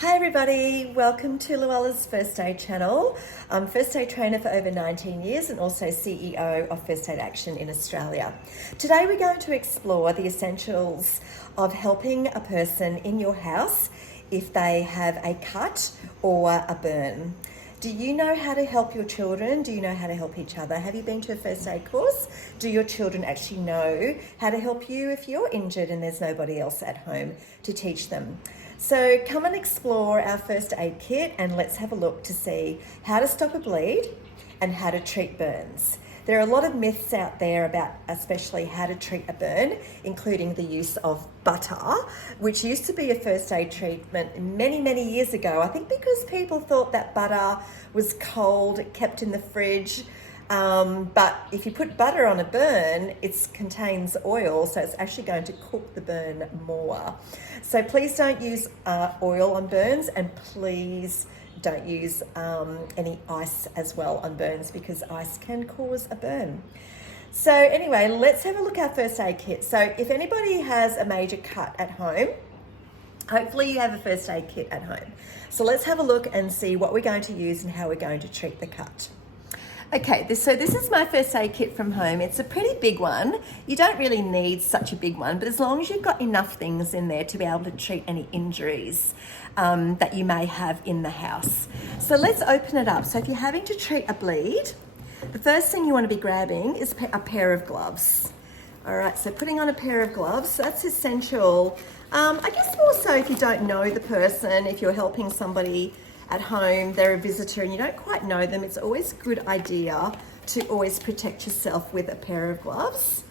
Hi everybody, welcome to Luella's First Aid channel. I'm First Aid trainer for over 19 years and also CEO of First Aid Action in Australia. Today we're going to explore the essentials of helping a person in your house if they have a cut or a burn. Do you know how to help your children? Do you know how to help each other? Have you been to a first aid course? Do your children actually know how to help you if you're injured and there's nobody else at home to teach them? So come and explore our first aid kit and let's have a look to see how to stop a bleed and how to treat burns. There are a lot of myths out there about especially how to treat a burn, including the use of butter, which used to be a first aid treatment many years ago. I think because people thought that butter was cold, kept in the fridge. But if you put butter on a burn, it contains oil, so it's actually going to cook the burn more. So please don't use oil on burns, and please don't use any ice as well on burns because ice can cause a burn. So anyway, let's have a look at our first aid kit. So if anybody has a major cut at home, hopefully you have a first aid kit at home. So let's have a look and see what we're going to use and how we're going to treat the cut. Okay, so this is my first aid kit from home. It's a pretty big one. You don't really need such a big one, but as long as you've got enough things in there to be able to treat any injuries that you may have in the house. So let's open it up. So if you're having to treat a bleed, the first thing you want to be grabbing is a pair of gloves. All right, so putting on a pair of gloves, that's essential. I guess also if you don't know the person, if you're helping somebody at home, they're a visitor and you don't quite know them, it's always a good idea to always protect yourself with a pair of gloves.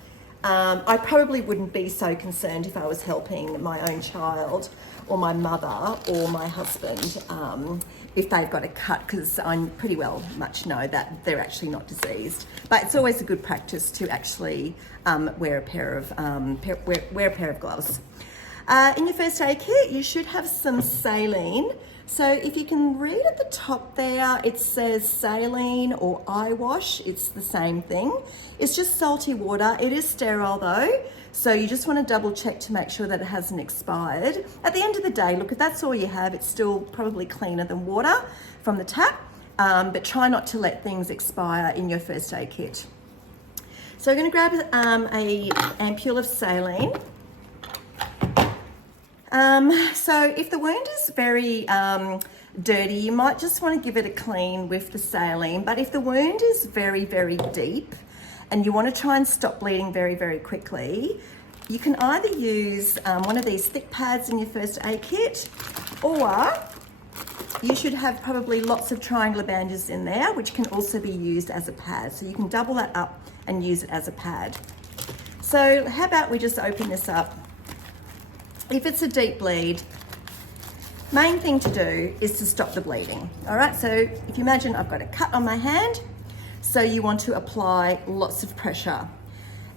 I probably wouldn't be so concerned if I was helping my own child or my mother or my husband if they've got a cut, because I pretty well much know that they're actually not diseased. But it's always a good practice to actually wear a pair of gloves. In your first aid kit, you should have some saline. So if you can read at the top there, it says saline or eye wash. It's the same thing. It's just salty water. It is sterile though. So you just want to double check to make sure that it hasn't expired. At the end of the day, look, if that's all you have, it's still probably cleaner than water from the tap. But try not to let things expire in your first aid kit. So we're going to grab a ampule of saline. So if the wound is very dirty, you might just want to give it a clean with the saline. But if the wound is very deep and you want to try and stop bleeding very quickly, you can either use one of these thick pads in your first aid kit, or you should have probably lots of triangular bandages in there, which can also be used as a pad. So you can double that up and use it as a pad. So how about we just open this up? If it's a deep bleed, main thing to do is to stop the bleeding. All right, so if you imagine I've got a cut on my hand, so you want to apply lots of pressure.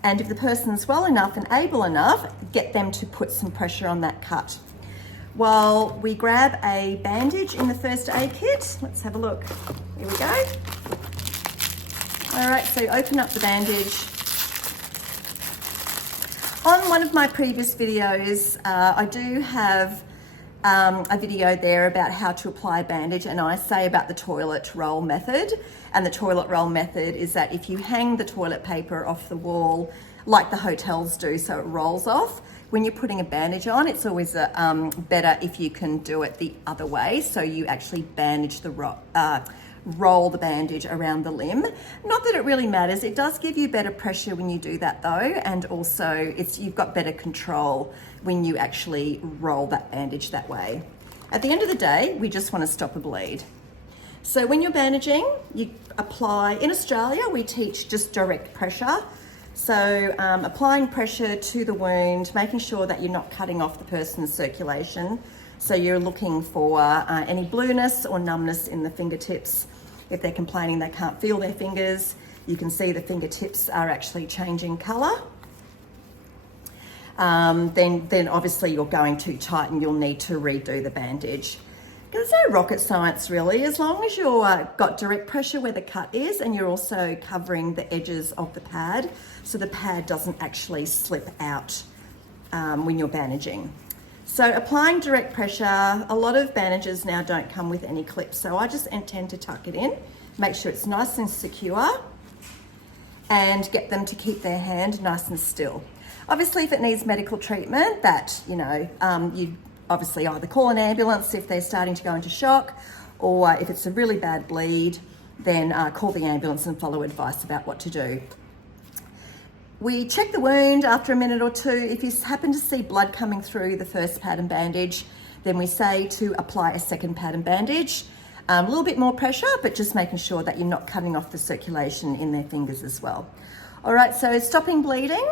And if the person's well enough and able enough, get them to put some pressure on that cut. While we grab a bandage in the first aid kit, let's have a look. Here we go. All right, so open up the bandage. On one of my previous videos, I do have a video there about how to apply a bandage, and I say about the toilet roll method. And the toilet roll method is that if you hang the toilet paper off the wall, like the hotels do, so it rolls off, when you're putting a bandage on, it's always better if you can do it the other way, so you actually bandage the roll the bandage around the limb. Not that it really matters. It does give you better pressure when you do that though, and also you've got better control when you actually roll that bandage that way. At the end of the day, we just want to stop a bleed. So when you're bandaging, you apply, in Australia, we teach just direct pressure. So applying pressure to the wound, making sure that you're not cutting off the person's circulation. So you're looking for any blueness or numbness in the fingertips. If they're complaining they can't feel their fingers, you can see the fingertips are actually changing colour. Then obviously you're going too tight and you'll need to redo the bandage. There's no rocket science really, as long as you've got direct pressure where the cut is and you're also covering the edges of the pad so the pad doesn't actually slip out when you're bandaging. So applying direct pressure, a lot of bandages now don't come with any clips, so I just tend to tuck it in, make sure it's nice and secure, and get them to keep their hand nice and still. Obviously, if it needs medical treatment, that, you obviously either call an ambulance if they're starting to go into shock, or if it's a really bad bleed, then call the ambulance and follow advice about what to do. We check the wound after a minute or two. If you happen to see blood coming through the first pad and bandage, then we say to apply a second pad and bandage. A little bit more pressure, but just making sure that you're not cutting off the circulation in their fingers as well. All right, so stopping bleeding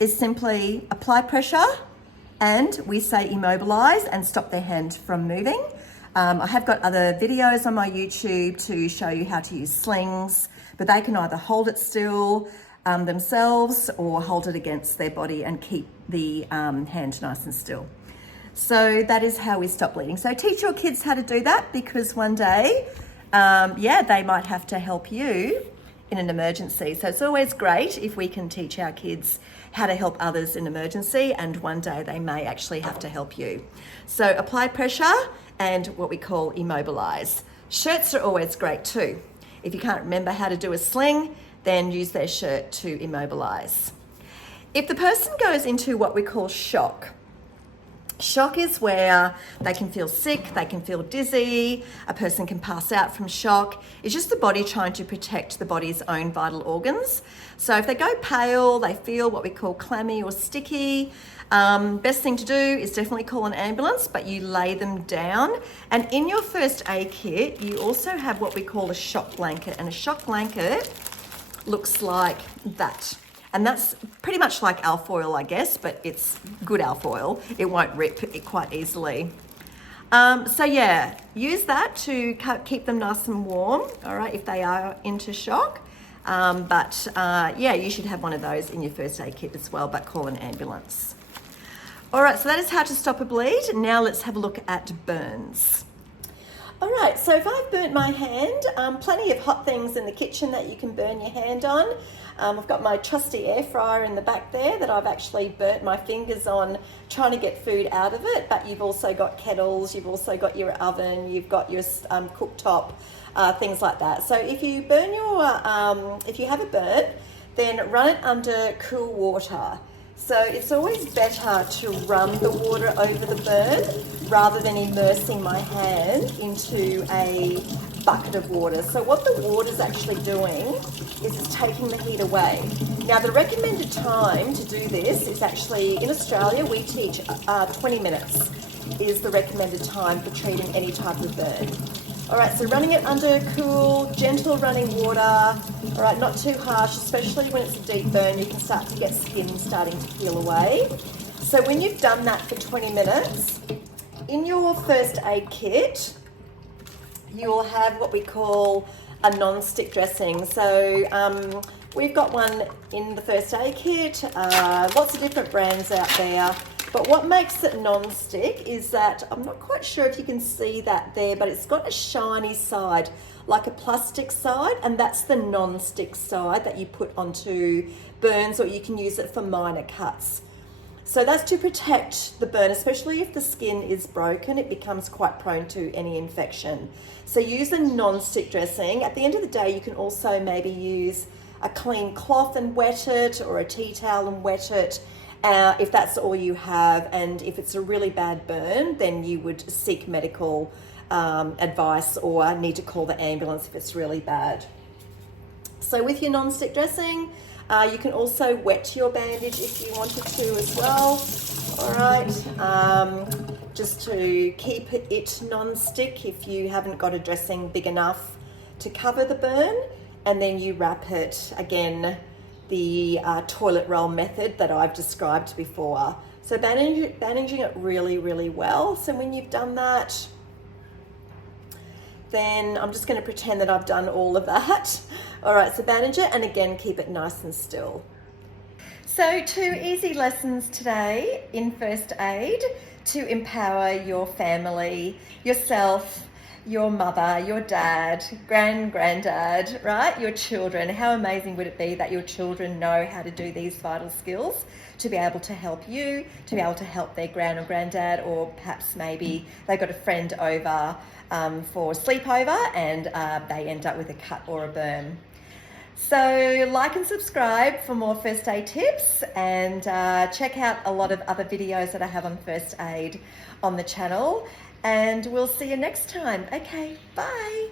is simply apply pressure, and we say immobilize and stop their hand from moving. I have got other videos on my YouTube to show you how to use slings, but they can either hold it still themselves or hold it against their body and keep the hand nice and still. So that is how we stop bleeding. So teach your kids how to do that, because one day, they might have to help you in an emergency. So it's always great if we can teach our kids how to help others in emergency, and one day they may actually have to help you. So apply pressure and what we call immobilize. Shirts are always great too. If you can't remember how to do a sling, then use their shirt to immobilize. If the person goes into what we call shock, shock is where they can feel sick, they can feel dizzy, a person can pass out from shock. It's just the body trying to protect the body's own vital organs. So if they go pale, they feel what we call clammy or sticky, best thing to do is definitely call an ambulance, but you lay them down. And in your first aid kit, you also have what we call a shock blanket, and a shock blanket looks like that. And that's pretty much like alfoil, I guess, but it's good alfoil. It won't rip it quite easily. Use that to keep them nice and warm, all right, if they are into shock. You should have one of those in your first aid kit as well, but call an ambulance. All right, so that is how to stop a bleed. Now let's have a look at burns. All right, so if I've burnt my hand, plenty of hot things in the kitchen that you can burn your hand on. I've got my trusty air fryer in the back there that I've actually burnt my fingers on trying to get food out of it, but you've also got kettles, you've also got your oven, you've got your cooktop, things like that. So if you burn if you have a burn, then run it under cool water. So it's always better to run the water over the burn rather than immersing my hand into a bucket of water. So what the water's actually doing is it's taking the heat away. Now the recommended time to do this is actually, in Australia, we teach 20 minutes is the recommended time for treating any type of burn. All right, so running it under cool, gentle running water. All right, not too harsh, especially when it's a deep burn, you can start to get skin starting to peel away. So when you've done that for 20 minutes, in your first aid kit, you'll have what we call a non-stick dressing. So we've got one in the first aid kit, lots of different brands out there. But what makes it non-stick is that, I'm not quite sure if you can see that there, but it's got a shiny side, like a plastic side, and that's the non-stick side that you put onto burns, or you can use it for minor cuts. So that's to protect the burn, especially if the skin is broken, it becomes quite prone to any infection. So use a non-stick dressing. At the end of the day, you can also maybe use a clean cloth and wet it, or a tea towel and wet it, if that's all you have. And if it's a really bad burn, then you would seek medical advice or need to call the ambulance if it's really bad. So with your non-stick dressing, you can also wet your bandage if you wanted to as well. All right, just to keep it non-stick if you haven't got a dressing big enough to cover the burn, and then you wrap it again, the toilet roll method that I've described before. So bandaging it really, really well. So when you've done that, then I'm just going to pretend that I've done all of that. All right, so bandage it, and again, keep it nice and still. So 2 easy lessons today in first aid to empower your family, yourself, your mother, your dad, granddad, right? Your children. How amazing would it be that your children know how to do these vital skills to be able to help you, to be able to help their gran or granddad, or perhaps maybe they've got a friend over for sleepover and they end up with a cut or a burn. So like and subscribe for more first aid tips, and check out a lot of other videos that I have on first aid on the channel, and we'll see you next time. Okay, bye.